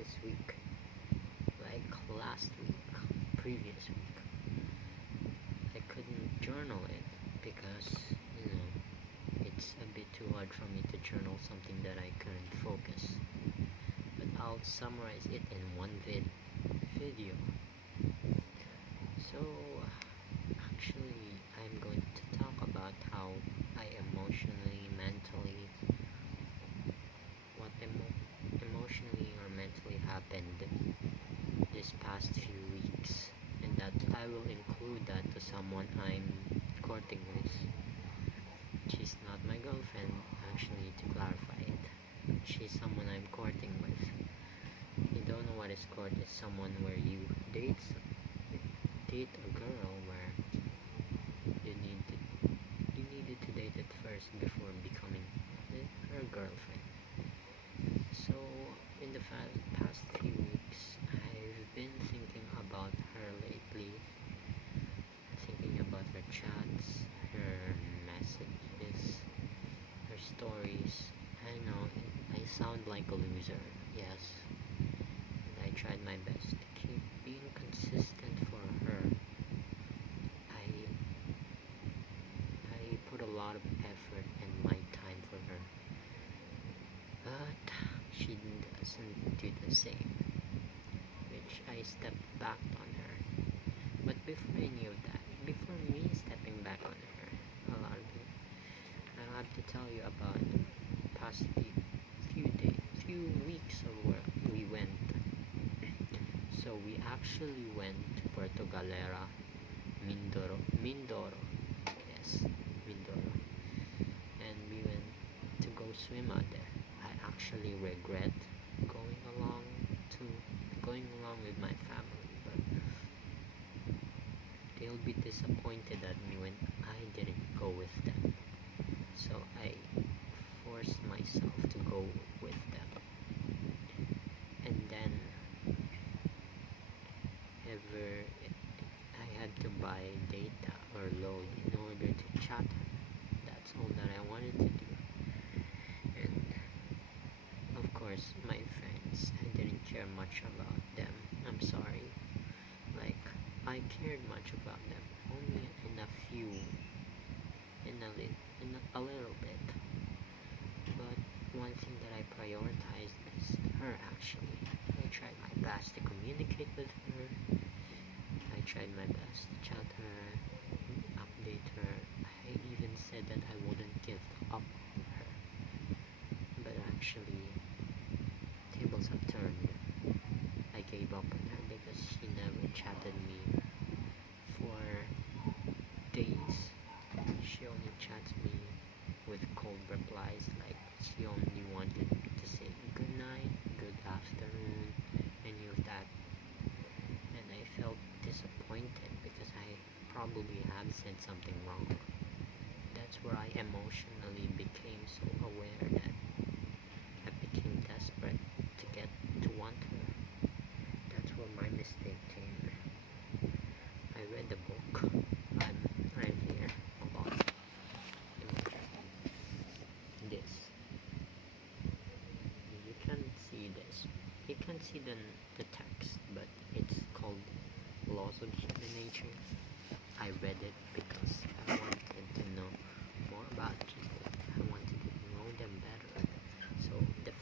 this week, like last week, previous week. I couldn't journal it because, it's a bit too hard for me to journal something that I couldn't focus. But I'll summarize it in one video. So, actually, I'm going to talk about how I what emotionally or mentally happened this past few weeks, and that I will include that to someone I'm courting with. She's not my girlfriend, actually, to clarify it. She's someone I'm courting with. If you don't know what is court, it's someone where you date a girl where you needed to date it first before becoming her girlfriend. So in the past few weeks, I've been thinking about her lately, thinking about her chats, her messages, her stories. I know I sound like a loser, yes, and I tried my best to keep being consistent for her. I put a lot of effort and my time for her, but she doesn't do the same, which I stepped back on her. But before any of that, before me stepping back on her, I'll have to tell you about past few weeks of work we went. So we actually went to Puerto Galera, Mindoro, yes, Mindoro, and we went to go swim out there. I actually regret going along with my family, but they'll be disappointed at me when I didn't go with them. So I forced myself to go with them. And then I had to buy data or load in order to chat her. That's all that I wanted to do. And of course, my friends, I didn't care much about them. I'm sorry. Like, I cared much about them, only in a little bit. But one thing that I prioritized is her, actually. I tried my best to communicate with her. I tried my best to chat her, update her. I even said that I wouldn't give up on her. But actually, tables have turned. I gave up on her because she never chatted me for days. She only chats me with cold replies, like she only wanted to say good night, good afternoon, any of that. And I felt disappointed because I probably had said something wrong. That's where I emotionally became so aware that I became desperate to want her. That's where my mistake came. I read the book. I'm here. Hold on. This. You can't see this. You can't see the text, but it's called Laws of Human Nature. I read it because I wanted to know more about people. I wanted to know them better. So the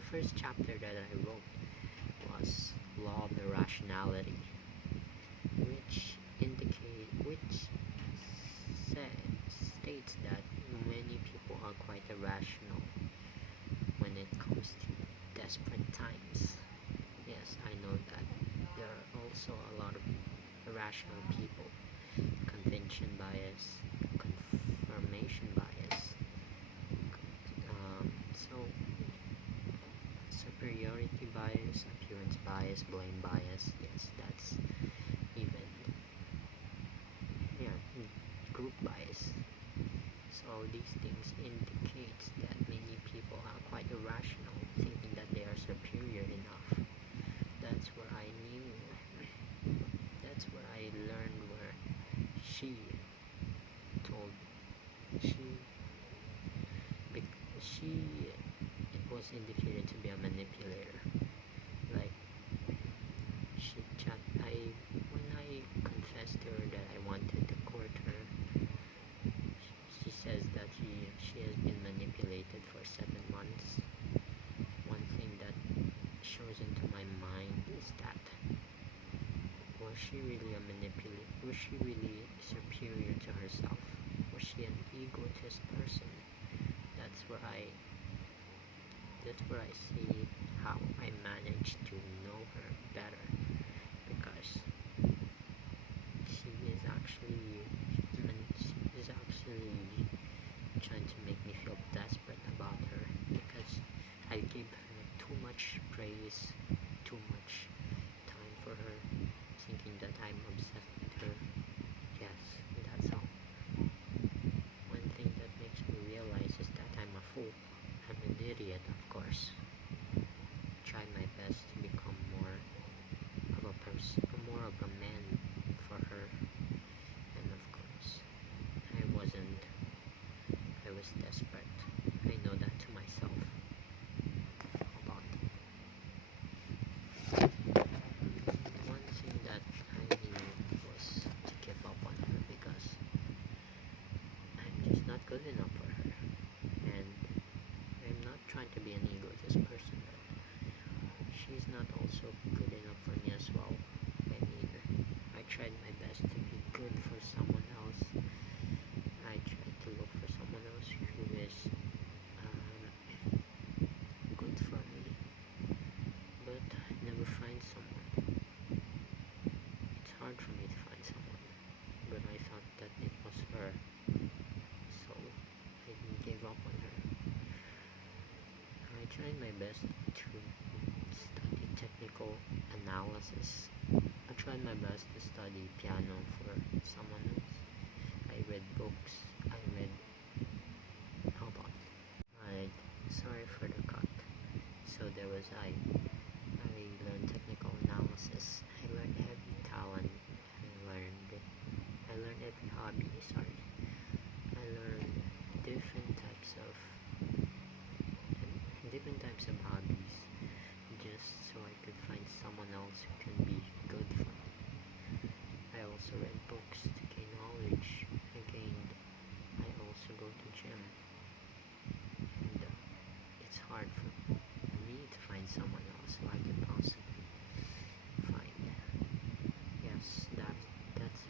first chapter that I wrote was Law of Irrationality, which states that many people are quite irrational when it comes to desperate times. Yes, I know that there are also a lot of irrational people. Convention bias, confirmation bias, so superiority bias, appearance bias, blame bias. Yes, that's even, yeah, group bias. So these things indicates that many people are quite irrational, thinking that they are superior enough. That's where I knew. That's where I learned where she told she it was indicated to be a manipulator. when I confessed to her that I wanted to court her, she says that she has been manipulated for 7 months. One thing that shows into my mind is that was she really a manipulator? Was she really superior to herself? Was she an egotist person? That's where I see how I managed to know her better, because she is actually trying to make me feel desperate about her, because I gave her too much praise, too much time for her, thinking that I'm obsessed with her. Yes, that's all. One thing that makes me realize is that I'm a fool. I'm an idiot, of course. Try my best to become more of a person, more of a man for her, and of course, I wasn't. I was desperate. I know that to myself. About one thing that I knew was to give up on her, because I'm just not good enough for her, and I'm not trying to be an egotist person, but she's not also good enough for me as well. I mean, I tried my best to be good for someone else. I tried to look for someone else who is good for me, but I never find someone. It's hard for me to find someone, but I thought that it was her, so I gave up on her. I tried my best to study technical analysis. I tried my best to study piano for someone else. I read books. Hold on. Right. Sorry for the cut. So there was I learned technical analysis. I learned every talent. I learned every hobby. Sorry. I learned different types of hobbies, just so I could find someone else who can be good for me. I also read books to gain knowledge. I also go to gym, and it's hard for me to find someone else who I could possibly find. Yes, that's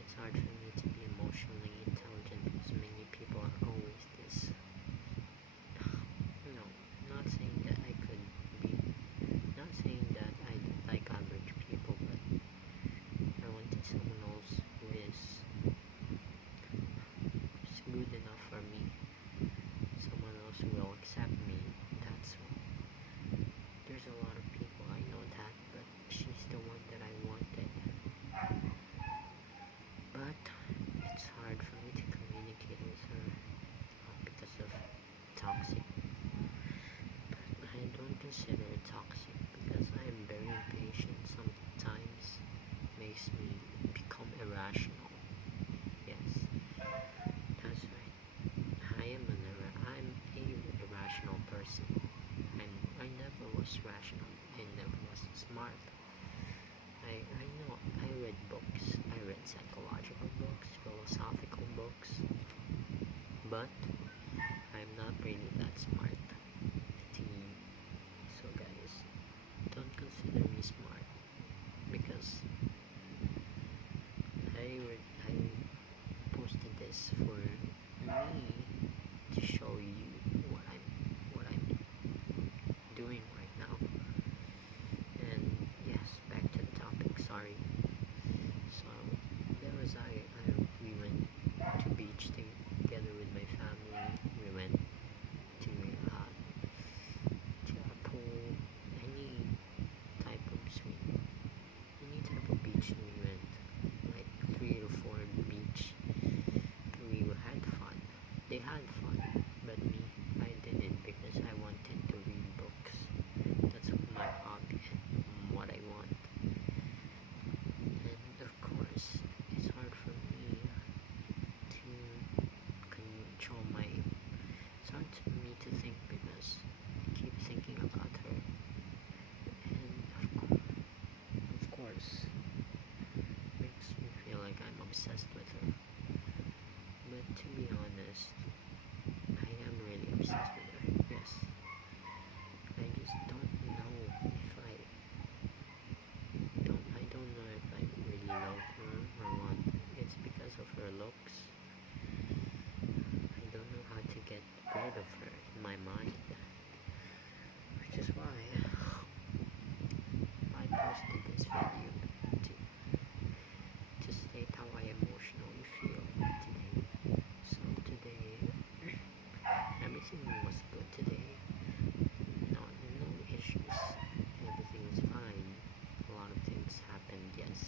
it's hard for me to be emotionally intelligent, because many people are always this. No, not saying that I could be, not saying that I like average people, but I wanted someone else who is good enough for me, someone else who will accept me. That's all. There's a lot of people, I know that, but she's the one that I wanted. But it's hard for me to communicate with her, because of toxic. But I don't consider it toxic, because I am very impatient. Sometimes makes me become irrational. Yes, that's right. I'm a irrational person. I never was rational. I never was smart. I know. I read books. I read psychological books, philosophical books, but I'm not really that smart. So guys, don't consider me smart, because I posted this for me to show you what I'm doing right now. And yes, back to the topic. Sorry. So there was we went to beach together with my family. We went to a pool, any type of swim, any type of beach. We went like 3 to 4 beach. We had fun. They had fun, but me, I didn't, because I wanted to read books. That's my hobby and what I want. And of course, it's hard for me to control my. It's hard for me to think, because I keep thinking about her. And of course, obsessed with her. But to be honest, I am really obsessed with her. Yes. I just don't know if I don't know if I really love her or what. It's because of her looks. I don't know how to get rid of her in my mind. Which is why I posted this video to state how I emotionally feel today. So today, everything was good today. No issues. Everything is fine. A lot of things happened, yes.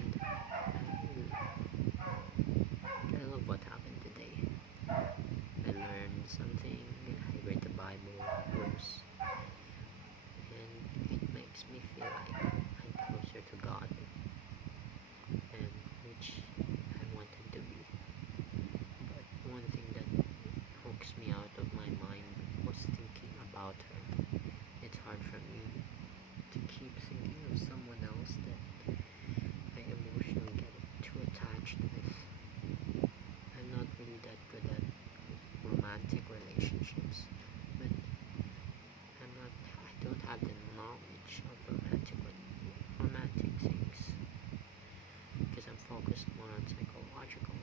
And I love what happened today. I learned something. I read the Bible verse, and it makes me feel like I'm closer to God, and which I wanted to be. But one thing that hooks me out of my mind was thinking about her. It's hard for me to keep thinking of someone else that I emotionally get too attached with. I'm not really that good at romantic relationships, but I don't have the knowledge of romantic things because I'm focused more on psychological,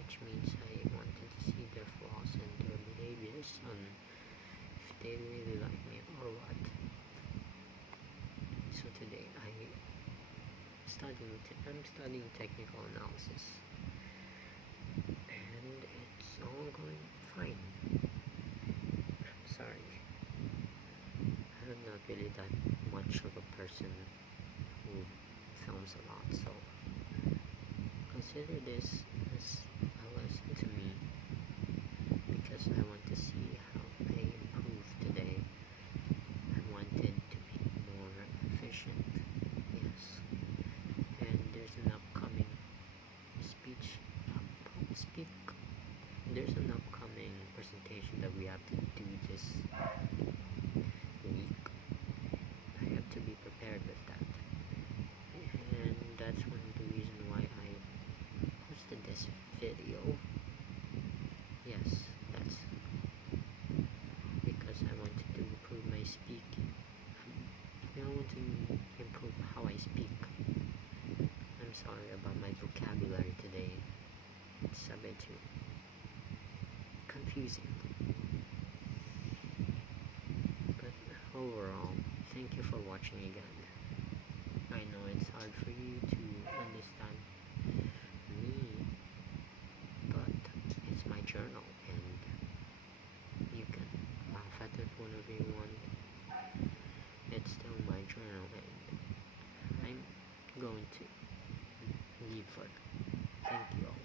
which means I wanted to see their flaws and their behaviors on if they really like me or what. So today I'm studying technical analysis, and it's all going fine. Sorry, I'm not really that much of a person who films a lot, so consider this as a lesson to me because I want to see how I improve today. I wanted to be more efficient, yes. And there's an upcoming speak. There's an upcoming presentation that we have to do this week. I have to be prepared with that, and that's one of the reasons why I posted this video. Yes, that's because I wanted to improve my speaking. I want to improve how I speak. I'm sorry about my vocabulary today. It's a bit too confusing. But overall, thank you for watching again. I know it's hard for you to understand me, but it's my journal and you can laugh at it whenever you want. It's still my journal and I'm going to leave for. Thank you all.